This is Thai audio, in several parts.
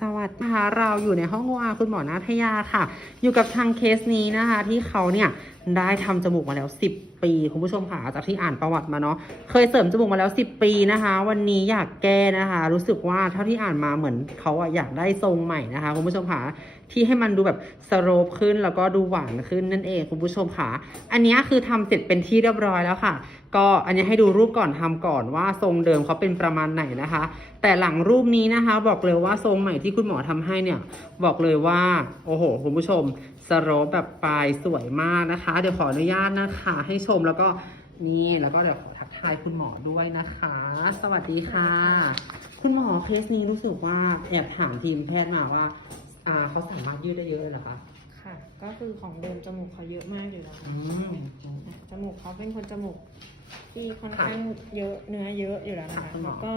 สวัสดีค่ะเราอยู่ในห้องวาคุณหมอนาทยาค่ะ อยู่กับทางเคสนี้นะคะ ที่เขาเนี่ยได้ทำจมูกมาแล้ว 10 ปี คุณผู้ชมค่ะจากที่อ่านประวัติมาเนาะเคยเสริมจมูกมาแล้ว 10 ปีนะคะ วันนี้อยากแก้นะคะ รู้สึกว่าเท่าที่อ่านมาเหมือนเขาอะอยากได้ทรงใหม่นะคะ คุณผู้ชมค่ะที่ให้มันดูแบบสโลปขึ้นแล้วก็ดูหวานขึ้นนั่นเองคุณผู้ชมค่ะ อันนี้คือทำเสร็จเป็นที่เรียบร้อยแล้วค่ะ ก็อันนี้ให้ดูรูปก่อนทำก่อนว่าทรงเดิมเขาเป็นประมาณไหนนะคะ แต่หลังรูปนี้นะคะ บอกเลยว่าทรงใหม่ที่คุณหมอทำให้เนี่ย บอกเลยว่า โอ้โห คุณผู้ชมสโลปแบบปลายสวยมากนะคะ เดี๋ยวขออนุญาตนะคะ ให้ชมแล้วก็นี่แล้วก็เดี๋ยวขอทักทายคุณหมอด้วยนะคะ สวัสดีค่ะ คุณหมอเคสนี้รู้สึกว่าแอบถามทีมแพทย์มาว่าอ่าเขาสามารถยืดได้เยอะเลยเหรอคะค่ะ ก็คือของเดิมจมูกเขาเยอะมากอยู่แล้วค่ะอืม จมูกเขาเป็นคนจมูกที่ค่อนค่ะข้างเยอะเนื้อเยอะอยู่แล้วนะค่ะคะคุณหมอแล้วก็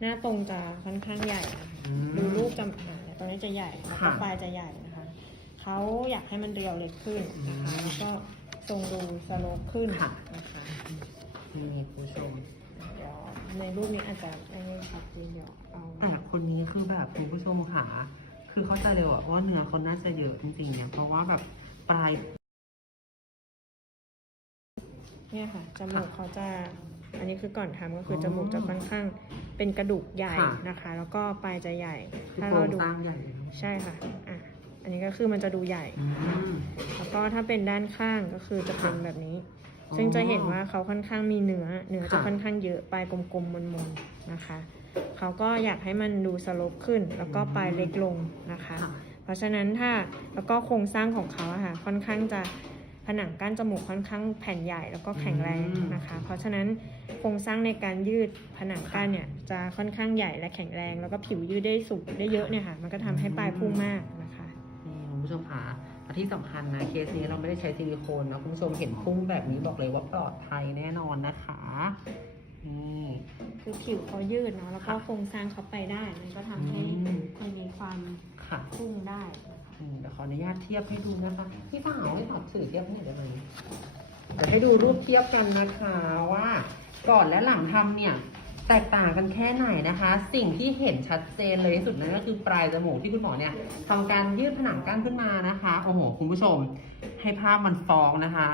หน้าตรงจะค่อนข้างใหญ่นะคะอืมดูรูปจำอ่าตรงนี้จะใหญ่แล้วก็ค่ะปลายจะใหญ่นะคะเขาอยากให้มันเรียวเล็กขึ้นนะคะอืม แล้วก็ ทรงดูสโลปขึ้นค่ะ นะคะนี่คุณผู้ชม เดี๋ยวในรูปนี้อาจจะไม่ได้ชัดเจนเดี๋ยวเอาแต่คนนี้คือแบบคุณผู้ชมค่ะ คือเข้าใจเลยอะว่าเนื้อเขาน่าจะเยอะจริงๆเนี่ย เพราะว่าแบบปลาย เนี่ยค่ะจมูกเขาจะ อันนี้คือก่อนทำก็คือออจมูกจะค่อนข้างเป็นกระดูกใหญ่ค่ะ นะคะ แล้วก็ปลายจะใหญ่ คือถ้าโครเรางดู สร้างใหญ่เลยเนอะใช่ค่ะ อะ อันนี้ก็คือมันจะดูใหญ่อืมแล้วก็ถ้าเป็นด้านข้างก็คือจะเป็นค่ะแบบนี้อ๋อซึ่งจะเห็นว่าเขาค่อนข้างมีเนื้อ เนื้อจะค่ะค่อนข้างเยอะปลายกลมๆมนๆนะคะ เขาก็อยากให้มันดูสโลปขึ้น แล้วก็ปลายเล็กลงนะคะค่ะเพราะฉะนั้นถ้าแล้วก็โครงสร้างของเขาอะค่ะค่อนข้างจะผนังกั้นจมูกค่อนข้างแผ่นใหญ่แล้วก็แข็งแรงนะคะ เพราะฉะนั้นโครงสร้างในการยืดผนังกั้นเนี่ยจะค่อนข้างใหญ่และแข็งแรง แล้วก็ผิวยืดได้สูงได้เยอะเนี่ยค่ะ มันก็ทำให้ปลายพุ่งมากนะคะนี่คุณ ผู้ชมค่ะและที่สำคัญนะเคสนี้เราไม่ได้ใช้ซิลิโคนนะคุณผู้ชมเห็นพุ่งแบบนี้บอกเลยว่าปลอดภัยแน่นอนนะคะนี่คือผิวเขายืดเนาะแล้วก็ค่ะโครงสร้างเขาไปได้ มันก็ทำให้อืมมันมีความค่ะพุ่งได้นะคะอืมเดี๋ยวขออนุญาตเทียบให้ดูนะคะพี่สาวให้ถอดสื่อเทียบให้หน่อยได้ไหมเดี๋ยวให้ดูรูปเทียบกันนะคะว่าก่อนและหลังทำเนี่ย แตกต่างกันแค่ไหนนะคะ สิ่งที่เห็นชัดเจนเลยที่สุดนั่นก็คือปลายจมูกที่คุณหมอเนี่ยทำการยืดผนังกั้นขึ้นมานะคะโอ้โหคุณผู้ชม ให้ภาพมันฟ้องนะคะ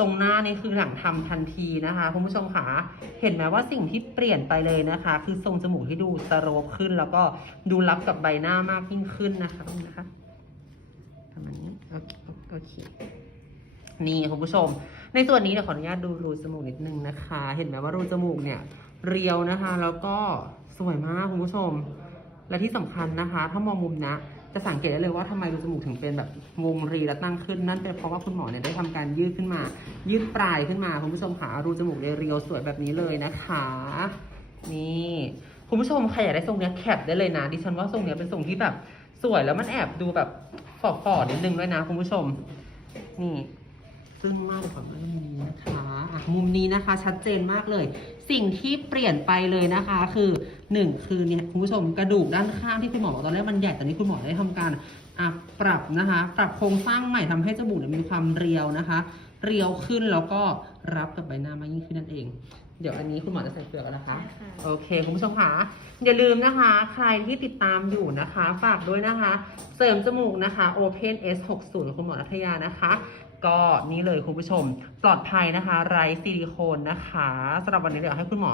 ตรงหน้านี่คือหลังทำทันทีนะคะคุณผู้ชมค่ะเห็นไหมว่าสิ่งที่เปลี่ยนไปเลยนะคะ คือทรงจมูกที่ดูสโลปขึ้น แล้วก็ดูรับกับใบหน้ามากยิ่งขึ้นนะคะตรงนี้นะคะประมาณนี้โอเคโอเคนี่คุณผู้ชม ในส่วนนี้เดี๋ยวขออนุญาตดูรูจมูกนิดนึงนะคะ เห็นไหมว่ารูจมูกเนี่ย เรียวนะคะ แล้วก็สวยมากคุณผู้ชม และที่สำคัญนะคะ ถ้ามองมุมนะ จะสังเกตได้เลยว่าทำไมรูจมูกถึงเป็นแบบวงรีและตั้งขึ้นนั่นเป็นเพราะว่าคุณหมอเนี่ยได้ทำการยืดขึ้นมา ยืดปลายขึ้นมาคุณผู้ชมค่ะรูจมูกเรียวสวยแบบนี้เลยนะคะ นี่คุณผู้ชมใครอยากได้ทรงเนี้ยแคปได้เลยนะดิฉันว่าทรงเนี้ยเป็นทรงที่แบบสวยแล้วมันแอบดูแบบฝ่อๆนิดนึงด้วยนะคุณผู้ชม นี่ ซึ่งมากเลยค่ะมุมนี้นะคะอะมุมนี้นะคะชัดเจนมากเลย สิ่งที่เปลี่ยนไปเลยนะคะ คือหนึ่งคือเนี่ยคุณผู้ชมกระดูกด้านข้างที่คุณหมอบอกตอนแรกมันใหญ่แต่นี้คุณหมอได้ทำการอะปรับนะคะ ปรับโครงสร้างใหม่ทำให้จมูกเนี่ยมีความเรียวนะคะ เรียวขึ้นแล้วก็รับกับใบหน้ามากยิ่งขึ้นนั่นเอง เดี๋ยวอันนี้คุณหมอจะใส่เปลือกแล้วนะคะใช่ค่ะโอเค คุณผู้ชมค่ะอย่าลืมนะคะ ใครที่ติดตามอยู่นะคะ ฝากด้วยนะคะ เสริมจมูกนะคะ Open S60 ของคุณหมอรัตยานะคะ ก็นี่เลยคุณผู้ชม ปลอดภัยนะคะไร้ซิลิโคนนะคะสำหรับวันนี้เดี๋ยวให้คุณหมอ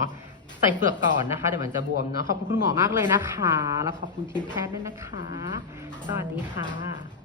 ใส่เปลือกก่อนนะคะ เดี๋ยวมันจะบวมเนาะขอบคุณคุณหมอมากเลยนะคะ แล้วขอบคุณทีมแพทย์ด้วยนะคะ สวัสดีค่ะ